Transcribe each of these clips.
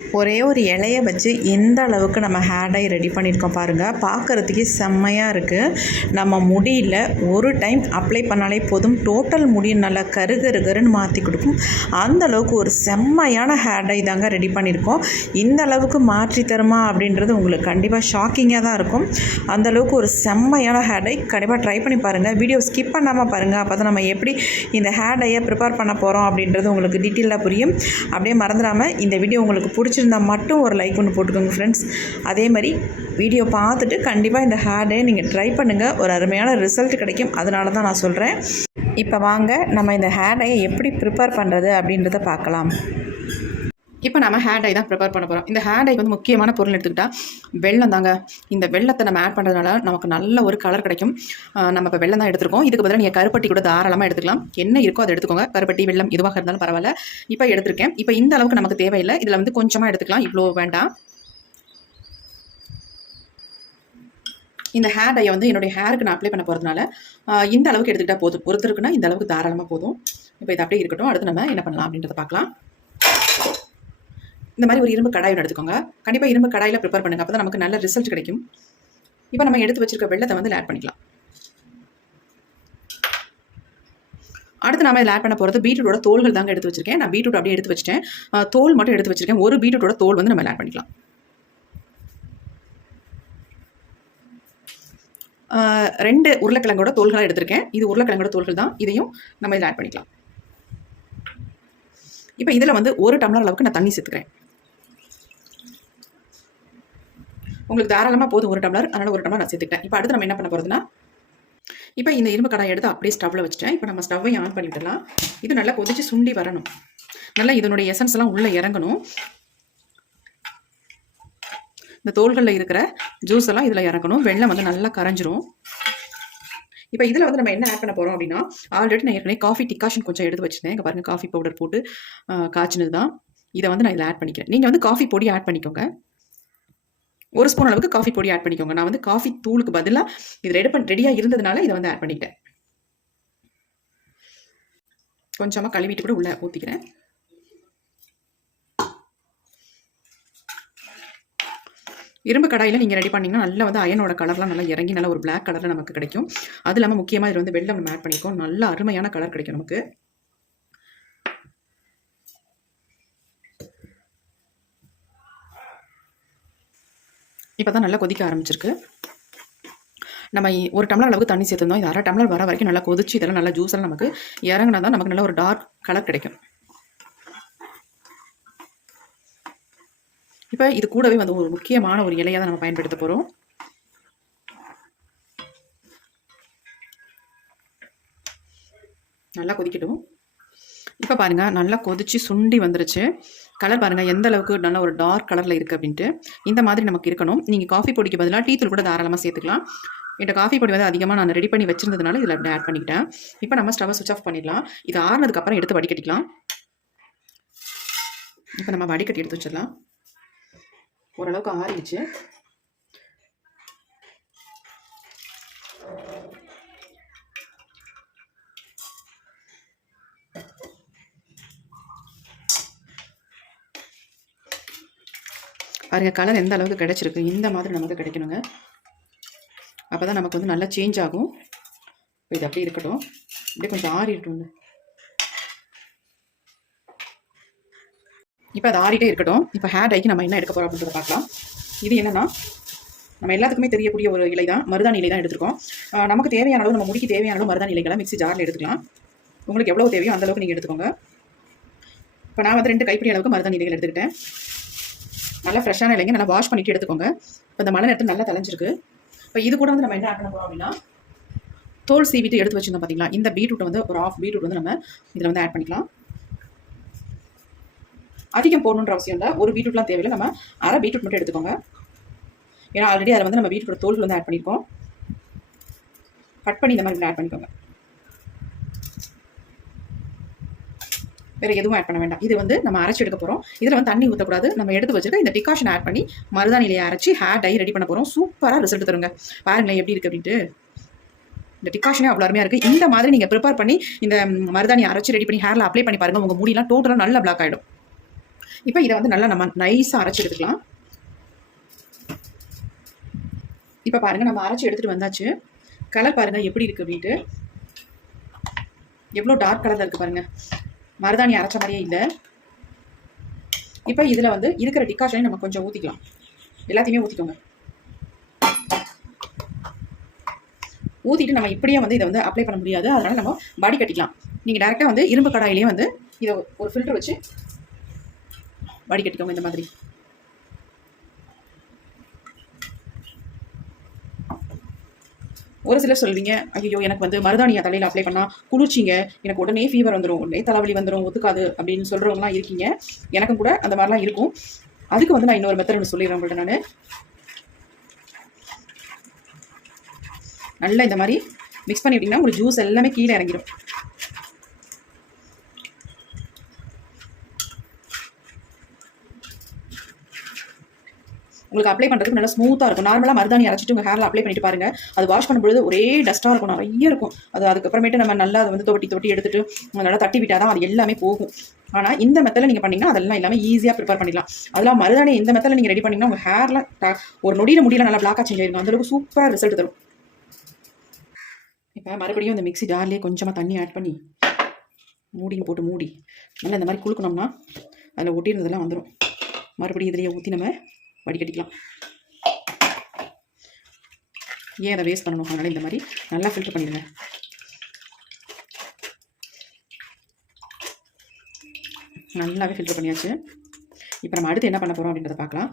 ஒரே ஒரு இலைய வச்சு எந்த அளவுக்கு நம்ம ஹேர் டை ரெடி பண்ணியிருக்கோம் பாருங்கள் பார்க்குறதுக்கே செம்மையாக இருக்குது நம்ம முடியில் ஒரு டைம் அப்ளை பண்ணாலே போதும். டோட்டல் முடியும் நல்லா கரு கருன்னு மாற்றி கொடுக்கும். அந்த அளவுக்கு ஒரு செம்மையான ஹேர் டை தாங்க ரெடி பண்ணியிருக்கோம். இந்த அளவுக்கு மாற்றி தருமா அப்படின்றது உங்களுக்கு கண்டிப்பாக ஷாக்கிங்காக தான் இருக்கும். அந்த அளவுக்கு ஒரு செம்மையான ஹேர் டை கண்டிப்பாக ட்ரை பண்ணி பாருங்கள் வீடியோ ஸ்கிப் பண்ணாமல் பாருங்கள் அப்போ தான் நம்ம எப்படி இந்த ஹேர் டையை ப்ரிப்பேர் பண்ண போகிறோம் அப்படின்றது உங்களுக்கு டீட்டெயிலாக புரியும். அப்படியே மறந்துடாமல் இந்த வீடியோ உங்களுக்கு பிடிச்சிருந்தால் மட்டும் ஒரு லைக் ஒன்று போட்டுக்கோங்க ஃப்ரெண்ட்ஸ் அதே மாதிரி வீடியோ பார்த்துட்டு கண்டிப்பாக இந்த ஹேர் டே நீங்கள் ட்ரை பண்ணுங்கள் ஒரு அருமையான ரிசல்ட் கிடைக்கும். அதனால தான் நான் சொல்கிறேன் இப்போ வாங்க நம்ம இந்த ஹேர் எப்படி ப்ரிப்பேர் பண்ணுறது அப்படின்றத பார்க்கலாம். இப்போ நம்ம ஹேர் டை தான் ப்ரிப்பேர் பண்ண போகிறோம் இந்த ஹேர் டைக்கு வந்து முக்கியமான பொருள் எடுத்துக்கிட்டால் வெள்ளம் தாங்க. இந்த வெள்ளத்தை நம்ம ஆட் பண்ணுறதுனால நமக்கு நல்ல ஒரு கலர் கிடைக்கும். நம்ம இப்போ வெள்ளம் தான் எடுத்துருக்கோம். இதுக்கு பதிலாக நீங்கள் கருப்பட்டி கூட தாராளமாக எடுத்துக்கலாம். என்ன இருக்கோ அதை எடுத்துக்கோங்க. கருப்பட்டி வெள்ளம் எதுவாக இருந்தாலும் பரவாயில்ல. இப்போ எடுத்திருக்கேன். இப்போ இந்த அளவுக்கு நமக்கு தேவையில்லை. இதில் வந்து கொஞ்சமாக எடுத்துக்கலாம். இவ்வளோ வேண்டாம். இந்த ஹேர் டையை வந்து என்னுடைய ஹேருக்கு நான் அப்ளை பண்ண போகிறதுனால இந்த அளவுக்கு எடுத்துக்கிட்டால் போதும். ஒருத்தருக்குன்னா இந்த அளவுக்கு தாராளமாக போதும். இப்போ இது அப்படியே இருக்கட்டும். அடுத்து நம்ம என்ன பண்ணலாம் அப்படின்றத பார்க்கலாம். இந்த மாதிரி ஒரு இரும்பு கடாய் எடுத்துக்கோங்க. கண்டிப்பாக இரும்பு கடாயில் ப்ரிப்பேர் பண்ணுங்கள் அப்போ தான் நமக்கு நல்ல ரிசல்ட் கிடைக்கும். இப்போ நம்ம எடுத்து வச்சிருக்க வெள்ளத்தை வந்து ஆட் பண்ணிக்கலாம். அடுத்து நம்ம இதில் ஆட் பண்ண போகிறது பீட்ரூட்டோட தோல்கள் தாங்க எடுத்து வச்சிருக்கேன். நான் பீட்ரூட் அப்படியே எடுத்து வச்சிட்டேன். தோல் மட்டும் எடுத்து வச்சிருக்கேன். ஒரு பீட்ரூட்டோட தோல் வந்து நம்ம ஆட் பண்ணிக்கலாம். ரெண்டு உருளைக்கிழங்கோட தோல்களாக எடுத்திருக்கேன். இது உருளைக்கிழங்கோட தோல்கள் தான். இதையும் நம்ம இதில் ஆட் பண்ணிக்கலாம். இப்போ இதில் வந்து ஒரு டம்ளர் அளவுக்கு நான் தண்ணி சேர்த்துக்கிறேன். உங்களுக்கு தாராளமாக போதும் ஒரு டம்ளர். அதனால் ஒரு டம்ளர் நான் சேர்த்துக்கிட்டேன். இப்போ அடுத்து நம்ம என்ன பண்ண போகிறதுனா இப்போ இந்த இரும்பு கடாய் எடுத்து அப்படியே ஸ்டவ்வில் வச்சுட்டேன். இப்போ நம்ம ஸ்டவ்வை ஆன் பண்ணிவிடலாம். இது நல்லா கொதிச்சு சுண்டி வரணும். நல்லா இதனுடைய எசன்ஸ் எல்லாம் உள்ளே இறங்கணும். இந்த தோள்களில் இருக்கிற ஜூஸ் எல்லாம் இதில் இறங்கணும். வெள்ளம் வந்து நல்லா கரைஞ்சிரும். இப்போ இதில் வந்து நம்ம என்ன ஆட் பண்ண போகிறோம் அப்படின்னா ஆல்ரெடி நான் ஏற்கனவே காஃபி டிகாஷன் கொஞ்சம் எடுத்து வச்சிருந்தேன் இங்கே பாருங்கள் காஃபி பவுடர் போட்டு காய்ச்சினது தான் இதை வந்து நான் இதில் ஆட் பண்ணிக்கிறேன். நீங்கள் வந்து காஃபி பொடி ஆட் பண்ணிக்கோங்க. ஒரு ஸ்பூன் அளவுக்கு காஃபி பொடி ஆட் பண்ணிக்கோங்க. நான் வந்து காஃபி தூளுக்கு பதிலாக இது ரெடி பண்ண ரெடியாக இருந்ததுனால இதை வந்து ஆட் பண்ணிக்கிட்டேன். கொஞ்சமாக கழுவிட்டு கூட உள்ளே ஊற்றிக்கிறேன் இரும்பு கடாயில் நீங்கள் ரெடி பண்ணிங்கன்னா நல்லா வந்து அயனோட கலர்லாம் நல்லா இறங்கி நல்லா ஒரு பிளாக் கலரில் நமக்கு கிடைக்கும். அது இல்லாமல் முக்கியமாக இதில் வந்து வெள்ளம் நம்ம ஆட் பண்ணிக்கோம். நல்ல அருமையான கலர் கிடைக்கும் நமக்கு. இப்போ தான் நல்லா கொதிக்க ஆரம்பிச்சிருக்கு. நம்ம ஒரு டம்ளர் அளவுக்கு தண்ணி சேர்த்துருந்தோம். இது அரை டம்ளர் வர வரைக்கும் நல்லா கொதிச்சு இதெல்லாம் நல்லா ஜூஸ் எல்லாம் நமக்கு இறங்கினா தான் நமக்கு நல்ல ஒரு டார்க் கலர் கிடைக்கும். இப்போ இது கூடவே வந்து ஒரு முக்கியமான ஒரு இலையாக தான் நம்ம பயன்படுத்த போகிறோம் நல்லா கொதிக்கட்டும். இப்போ பாருங்கள் நல்லா கொதிச்சு சுண்டி வந்துருச்சு. கலர் பாருங்கள் எந்த அளவுக்கு நல்ல ஒரு டார்க் கலரில் இருக்குது அப்படின்ட்டு. இந்த மாதிரி நமக்கு இருக்கணும். நீங்கள் காஃபி பொடிக்கு பதிலாக டீ தூள் கூட தாராளமாக சேர்த்துக்கலாம். இந்த காஃபி பொடி வந்து அதிகமாக நான் ரெடி பண்ணி வச்சிருந்ததுனால இதில் அப்படி ஆட் பண்ணிக்கிட்டேன். இப்போ நம்ம ஸ்டவ் சுவிச் ஆஃப் பண்ணிடலாம். இது ஆறுனதுக்கப்புறம் எடுத்து வடிகட்டிக்கலாம். இப்போ நம்ம வடிகட்டி எடுத்து வச்சிடலாம். ஓரளவுக்கு ஆறிடுச்சு. பாருங்கள் கலர் எந்த அளவுக்கு கிடைச்சிருக்கு இந்த மாதிரி நமக்கு கிடைக்கணுங்க. அப்போ தான் நமக்கு வந்து நல்லா சேஞ்ச் ஆகும். இது அப்படியே இருக்கட்டும். அப்படியே கொஞ்சம் ஆறிடட்டும் இப்போ அது ஆறிட்டே இருக்கட்டும். இப்போ ஹேர் டைக்கு நம்ம என்ன எடுக்க போகிறோம் அப்படின்றத பார்க்கலாம். இது என்னன்னா நம்ம எல்லாத்துக்குமே தெரியக்கூடிய ஒரு இலை தான் மருதாணி இலை தான் எடுத்துருக்கோம் நமக்கு தேவையான அளவு நம்ம முடிக்கு தேவையான அளவு மருதாணி இலைகளை மிக்சி ஜாரில் எடுத்துக்கலாம். உங்களுக்கு எவ்வளோ தேவையோ அந்தளவுக்கு நீங்கள் எடுத்துக்கோங்க. இப்போ நான் வந்து ரெண்டு கைப்பிடி அளவுக்கு மருதாணி இலைகள் எடுத்துக்கிட்டேன். நல்லா ஃப்ரெஷ்ஷான இலைங்க. நல்லா வாஷ் பண்ணிட்டு எடுத்துக்கோங்க. இப்போ இந்த மழை நேரத்தில் நல்லா தலைஞ்சிருக்கு இப்போ இது கூட வந்து நம்ம என்ன ஆட் பண்ண போகிறோம் அப்படின்னா தோல் சீவிட்டு எடுத்து வச்சுருந்தோம் பார்த்தீங்களா இந்த பீட்ரூட்டை வந்து ஒரு ஆஃப் பீட்ரூட் வந்து நம்ம இதில் வந்து ஆட் பண்ணிக்கலாம். அதிகம் போடணுன்ற அவசியம் இல்லை. ஒரு பீட்ரூட்லாம் தேவையில்லை. நம்ம அரை பீட்ரூட் மட்டும் எடுத்துக்கோங்க. ஏன்னா ஆல்ரெடி அதில் வந்து நம்ம பீட்ரூட் தோல் வந்து ஆட் பண்ணியிருக்கோம் கட் பண்ணி இந்த மாதிரி ஆட் பண்ணிக்கோங்க. வேறு எதுவும் ஆட் பண்ண வேண்டாம். இது வந்து நம்ம அரைச்சி எடுக்க போகிறோம் இதில் வந்து தண்ணி ஊற்றக்கூடாது நம்ம எடுத்து வச்சுட்டு இந்த டிகாஷன் ஆட் பண்ணி மருதாணிலையை அரைச்சி ஹேர் டை ரெடி பண்ண போகிறோம் சூப்பராக ரிசல்ட் தருங்க. பாருங்களேன் எப்படி இருக்குது அப்படின்ட்டு. இந்த டிகாஷனே அவ்வளோ அருமையாக இருக்குது இந்த மாதிரி நீங்கள் ப்ரிப்பேர் பண்ணி இந்த மருதாணி அரைச்சி ரெடி பண்ணி ஹேரில் அப்ளை பண்ணி பாருங்கள் உங்கள் முடியெலாம் டோட்டலாக நல்ல பிளாக் ஆகிடும் இப்போ இதை வந்து நல்லா நம்ம நைஸாக அரைச்சி எடுத்துக்கலாம். இப்போ பாருங்கள் நம்ம அரைச்சி எடுத்துகிட்டு வந்தாச்சு. கலர் பாருங்கள் எப்படி இருக்குது அப்படின்ட்டு. எவ்வளோ டார்க் கலரில் இருக்குது பாருங்கள் மருதாணி அரைச்ச மாதிரியே இல்லை. இப்போ இதில் வந்து இருக்கிற டிகாஷனையும் நம்ம கொஞ்சம் ஊற்றிக்கலாம் எல்லாத்தையுமே ஊற்றிக்கோங்க ஊற்றிட்டு நம்ம இப்படியே வந்து இதை வந்து அப்ளை பண்ண முடியாது. அதனால் நம்ம பாடி கட்டிக்கலாம். நீங்கள் டேரெக்டாக வந்து இரும்பு கடாயிலேயே வந்து இதை ஒரு ஃபில்டர் வச்சு வடி கட்டிக்கோங்க இந்த மாதிரி. ஒரு சிலர் சொல்வீங்க ஐயோ எனக்கு வந்து மருதாணியை தலையில் அப்ளை பண்ணால் குளிர்ச்சிங்க எனக்கு உடனே ஃபீவர் வந்துடும் உடனே தலைவலி வந்துடும் ஒத்துக்காது அப்படின்னு சொல்கிறவங்களாம் இருக்கீங்க. எனக்கும் கூட அந்த மாதிரிலாம் இருக்கும். அதுக்கு வந்து நான் இன்னொரு மெத்தட் ஒன்று சொல்லிடுறேன் உங்கள்கிட்ட நான். நல்லா இந்த மாதிரி மிக்ஸ் பண்ணி ஒரு உங்களுக்கு ஜூஸ் எல்லாமே கீழே இறங்கிடும் உங்களுக்கு அப்ளை பண்ணுறதுக்கு நல்லா ஸ்மூத்தாக இருக்கும். நார்மலாக மருதாணி அரைச்சிட்டு உங்கள் ஹேரில் அப்ளை பண்ணிட்டு பாருங்க. அது வாஷ் பண்ணும்பொழுது ஒரே டஸ்ட்டாக இருக்கும். நிறைய இருக்கும். அது அதுக்கப்புறமேட்டு நம்ம நல்லா அதை வந்து தொட்டி தொட்டி எடுத்துட்டு நல்லா தட்டி விட்டால் தான் அது எல்லாமே போகும். ஆனால் இந்த மெத்தடில் நீங்கள் பண்ணிங்கன்னா அதெல்லாம் எல்லாமே ஈஸியாக ப்ரிப்பேர் பண்ணிடலாம். அதெல்லாம் மருதாணி இந்த மெத்தடில் நீங்கள் ரெடி பண்ணிங்கன்னா உங்கள் ஹேரில் ஒரு நொடியில் முடியல நல்லா பிளாக்காக சேஞ்ச் ஆயிருக்கும் அந்தளவுக்கு சூப்பராக ரிசல்ட் தரும். இப்போ மறுபடியும் இந்த மிக்ஸி ஜார்லேயே கொஞ்சமாக தண்ணி ஆட் பண்ணி மூடியும் போட்டு மூடி. நல்லா இந்த மாதிரி குளுக்கணும்னா அதில் ஒட்டியிருந்ததெல்லாம் வந்துடும் மறுபடியும் இதிலேயே ஊற்றி நம்ம வடிகட்டிக்கலாம். ஏன் அதை வேஸ்ட் பண்ணணும்? அதனால் இந்த மாதிரி நல்லா ஃபில்டர் பண்ணிடுங்க. நல்லாவே ஃபில்டர் பண்ணியாச்சு. இப்போ நம்ம அடுத்து என்ன பண்ண போகிறோம் அப்படின்றத பார்க்கலாம்.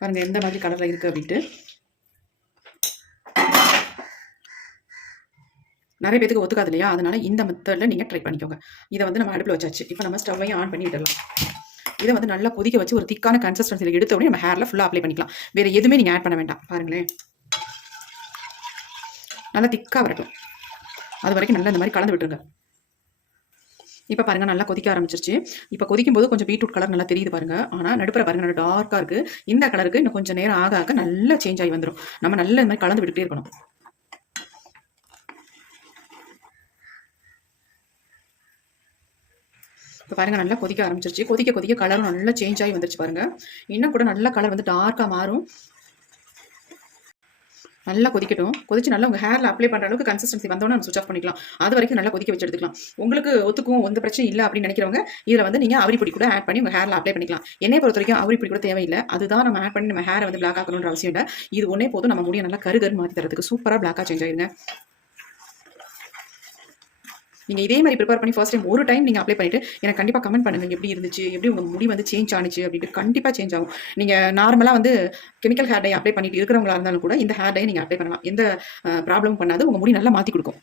பாருங்கள் எந்த மாதிரி கலரில் இருக்குது அப்படின்ட்டு. நிறைய பேத்துக்கு ஒத்துக்காது இல்லையா? அதனால இந்த மெத்தடில் நீங்கள் ட்ரை பண்ணிக்கோங்க. இதை வந்து நம்ம அடுப்பில் வச்சாச்சு. இப்போ நம்ம ஸ்டவ்வையும் ஆன் பண்ணி விடலாம் இதை வந்து நல்லா கொதிக்க வச்சு ஒரு திக்கான கன்சிஸ்டன்சியில் எடுத்த உடனே நம்ம ஹேரில் ஃபுல்லாக அப்ளை பண்ணிக்கலாம். வேறு எதுவுமே நீங்கள் ஆட் பண்ண வேண்டாம். பாருங்களேன். நல்லா திக்காக வரட்டும். அது வரைக்கும் நல்லா இந்த மாதிரி கலந்து விட்டுருங்க. இப்போ பாருங்கள் நல்லா கொதிக்க ஆரம்பிச்சிருச்சு. இப்போ கொதிக்கும் போது கொஞ்சம் பீட்ரூட் கலர் நல்லா தெரியுது பாருங்க. ஆனால் நடுப்புற பாருங்க நல்லா டார்க்காக இருக்குது இந்த கலருக்கு இன்னும் கொஞ்சம் நேரம் ஆக ஆக நல்லா சேஞ்ச் ஆகி வந்துடும் நம்ம நல்லா இந்த மாதிரி கலந்து விட்டுட்டே இருக்கணும். இப்போ பாருங்க நல்லா கொதிக்க ஆரம்பிச்சிருச்சு. கொதிக்க கொதிக்க கலரும் நல்லா சேஞ்ச் ஆகி வந்துருச்சு பாருங்க. இன்னும் கூட நல்லா கலர் வந்து டார்க்காக மாறும். நல்லா கொதிக்கட்டும். கொதிச்சு நல்லா உங்கள் ஹேரில் அப்ளை பண்ணுற அளவுக்கு கன்சிஸ்டன்சி வந்தோன்னே நம்ம சுவிச் ஆஃப் பண்ணிக்கலாம். அது வரைக்கும் நல்லா கொதிக்க வச்சு எடுத்துக்கலாம். உங்களுக்கு ஒத்துக்கும் எந்த பிரச்சனை இல்லை அப்படின்னு நினைக்கிறவங்க இதில் வந்து நீங்கள் அவரிப்பொடி கூட ஆட் பண்ணி உங்கள் ஹேரில் அப்ளை பண்ணிக்கலாம். என்னை பொறுத்த வரைக்கும் அவரிப்பொடி கூட தேவையில்லை. அதுதான் நம்ம ஆட் பண்ணி நம்ம ஹேரை வந்து பிளாக் ஆக்கணுன்ற அவசியம் இல்லை. இது ஒன்றே போதும். நம்ம முடிய நல்லா கருகரு மாற்றி தரதுக்கு சூப்பராக பிளாக்காக சேஞ்ச் ஆயிருங்க. நீங்கள் இதே மாதிரி ப்ரிப்பேர் பண்ணி ஃபர்ஸ்ட் டைம் ஒரு டைம் நீங்கள் அப்ளை பண்ணிட்டு எனக்கு கண்டிப்பாக கமெண்ட் பண்ணுங்கள் எப்படி இருந்துச்சு? எப்படி உங்கள் முடி வந்து சேஞ்ச் ஆனிச்சு? அப்படின்ட்டு கண்டிப்பாக சேஞ்ச் ஆகும். நீங்கள் நார்மலாக வந்து கெமிக்கல் ஹேர் டை அப்ளை பண்ணிட்டு இருக்கிறவங்களா இருந்தாலும் கூட இந்த ஹேர் டை நீங்கள் அப்ளை பண்ணலாம். எந்த ப்ராப்ளமும் பண்ணாது. உங்கள் முடி நல்லா மாற்றி கொடுக்கும்.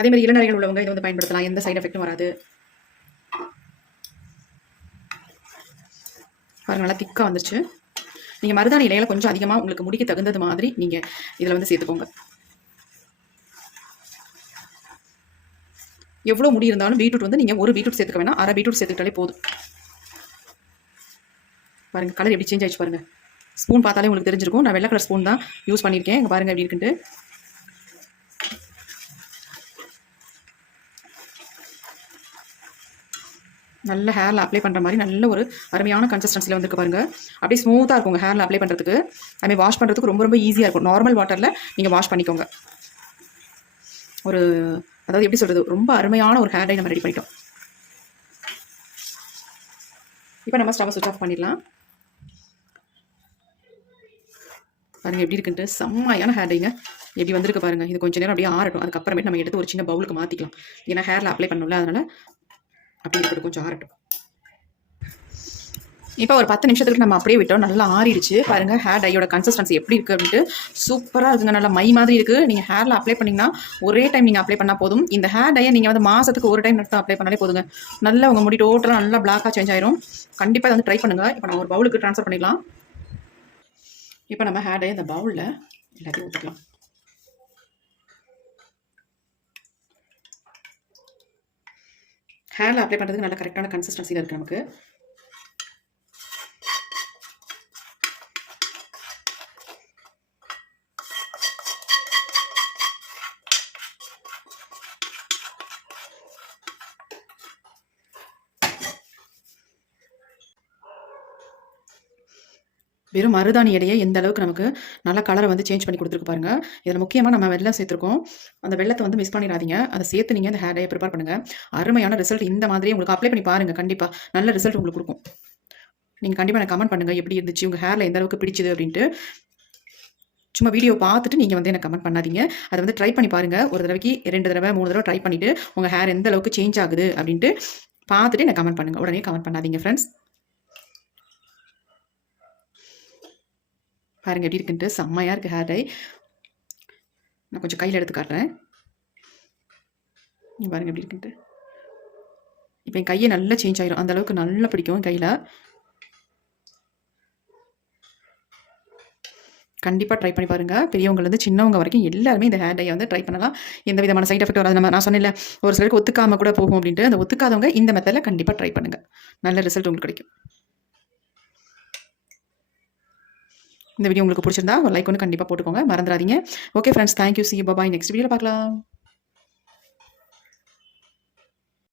அதே மாதிரி இளநரைகள் உள்ளவங்க இதை வந்து பயன்படுத்தலாம். எந்த சைடு எஃபெக்ட்டும் வராது. பாருங்க நல்லா திக்காக வந்துருச்சு. நீங்கள் மருதாணி இலையில கொஞ்சம் அதிகமாக உங்களுக்கு முடிக்க தகுந்தது மாதிரி நீங்கள் இதில் வந்து சேர்த்துக்கோங்க. எவ்வளோ முடி இருந்தாலும் பீட்ரூட் வந்து நீங்கள் ஒரு பீட்ரூட் சேர்த்துக்க வேணாம். அரை பீட்ரூட் சேர்த்துக்கிட்டாலே போதும். பாருங்க கலர் எப்படி சேஞ்ச் ஆயிடுச்சு பாருங்கள் ஸ்பூன் பார்த்தாலே உங்களுக்கு தெரிஞ்சிருக்கும். நான் வெள்ளை கலர் ஸ்பூன் தான் யூஸ் பண்ணியிருக்கேன். இங்கே பாருங்கள் எப்படி இருக்குன்ட்டு. நல்ல ஹேரில் அப்ளை பண்ணுற மாதிரி நல்ல ஒரு அருமையான கன்சிஸ்டன்சியில் வந்துருக்கு பாருங்க. அப்படியே ஸ்மூத்தாக இருக்கும் ஹேரில் அப்ளை பண்ணுறதுக்கு அதுமாதிரி வாஷ் பண்ணுறதுக்கு ரொம்ப ரொம்ப ஈஸியாக இருக்கும். நார்மல் வாட்டரில் நீங்கள் வாஷ் பண்ணிக்கோங்க. ஒரு அதாவது எப்படி சொல்கிறது ரொம்ப அருமையான ஒரு ஹேர் டை நம்ம ரெடி பண்ணிட்டோம். இப்போ நம்ம ஸ்டவ் சுவிச் ஆஃப் பண்ணிடலாம். பாருங்க எப்படி இருக்குன்ட்டு. செம்மையான ஹேர் டைங்க எப்படி வந்திருக்கு பாருங்க. இது கொஞ்ச நேரம் அப்படியே ஆறட்டும். அதுக்கப்புறமேட்டு நம்ம எடுத்து ஒரு சின்ன பவுலுக்கு மாற்றிக்கலாம் ஏன்னா ஹேரில் அப்ளை பண்ணல அதனால அப்படி இருக்கட்டும் கொஞ்சம் ஆறட்டும். இப்போ ஒரு பத்து நிமிஷத்துக்கு நம்ம அப்படியே விட்டோம். நல்லா ஆறிடுச்சு. பாருங்க ஹேர் டையோட கன்சிஸ்டன்சி எப்படி இருக்கு அப்படின்ட்டு சூப்பராக இருக்குங்க. நல்லா மை மாதிரி இருக்கு. நீங்க ஹேர்ல அப்ளை பண்ணீங்கன்னா ஒரே டைம் நீங்க அப்ளை பண்ணா போதும். இந்த ஹேர் டையை நீங்க வந்து மாசத்துக்கு ஒரு டைம் மட்டும் அப்ளை பண்ணாலே போதுங்க. நல்லா உங்க முடி டோட்டலாக நல்லா பிளாக்காக சேஞ்ச் ஆயிரும். கண்டிப்பாக வந்து ட்ரை பண்ணுங்க. இப்போ நம்ம ஒரு பவுலுக்கு ட்ரான்ஸ்ஃபர் பண்ணிக்கலாம் இப்போ நம்ம ஹேர் டை இந்த பவுலில் எல்லாத்தையும் ஊற்றிக்கலாம் ஹேரில் அப்ளை பண்ணுறதுக்கு நல்ல கரெக்டான கன்சிஸ்டன்சியில் இருக்குது நமக்கு. வெறும் மருதாணி இடையே எந்த அளவுக்கு நமக்கு நல்ல கலரை வந்து சேஞ்ச் பண்ணி கொடுத்துருக்கு பாருங்க. இதில் முக்கியமாக நம்ம வெள்ளம் சேர்த்துருக்கோம். அந்த வெள்ளத்தை வந்து மிஸ் பண்ணிடாதீங்க. அதை சேர்த்து நீங்கள் அந்த ஹேர் டையை ப்ரிப்பேர் பண்ணுங்கள் அருமையான ரிசல்ட் இந்த மாதிரியே உங்களுக்கு அப்ளை பண்ணி பாருங்கள் கண்டிப்பாக நல்ல ரிசல்ட் உங்களுக்கு கொடுக்கும். நீங்கள் கண்டிப்பாக எனக்கு கமெண்ட் பண்ணுங்கள் எப்படி இருந்துச்சு? உங்கள் ஹேரில் எந்த அளவுக்கு பிடிச்சது அப்படின்ட்டு. சும்மா வீடியோ பார்த்துட்டு நீங்கள் வந்து எனக்கு கமெண்ட் பண்ணாதீங்க. அதை வந்து ட்ரை பண்ணி பாருங்கள் ஒரு தடவைக்கு ரெண்டு தடவை மூணு தடவை ட்ரை பண்ணிவிட்டு உங்கள் ஹேர் எந்த அளவுக்கு சேஞ்ச் ஆகுது அப்படின்ட்டு பார்த்துட்டு எனக்கு கமெண்ட் பண்ணுங்கள் உடனே கமெண்ட் பண்ணாதீங்க ஃப்ரெண்ட்ஸ் பாருங்க எப்படி இருக்குன்ட்டு. செம்மையாக இருக்குது ஹேர் டை நான் கொஞ்சம் கையில் எடுத்து காட்டுறேன். பாருங்கள் பாருங்க எப்படி இருக்குன்ட்டு. இப்போ என் கையை நல்லா சேஞ்ச் ஆகிடும் அந்த அளவுக்கு நல்லா பிடிக்கும் கையில். கண்டிப்பாக ட்ரை பண்ணி பாருங்கள் பெரியவங்கலேருந்து சின்னவங்க வரைக்கும் எல்லாருமே இந்த ஹேர் டையை வந்து ட்ரை பண்ணலாம். எந்த விதமான சைட் எஃபெக்ட் வராது. நம்ம நான் சொன்னேன்ல ஒரு சிலருக்கு ஒத்துக்காமல் கூட போகும் அப்படின்ட்டு. அந்த ஒத்துக்காதவங்க இந்த மெத்தடில் கண்டிப்பாக ட்ரை பண்ணுங்கள் நல்ல ரிசல்ட் உங்களுக்கு கிடைக்கும். இந்த வீடியோ உங்களுக்கு பிடிச்சிருந்தா ஒரு லைக் ஒன்று கண்டிப்பாக போட்டுக்கோங்க. மறந்துடாதீங்க. Okay friends thank you C bye next வீடியோவில் பார்க்கலாம்.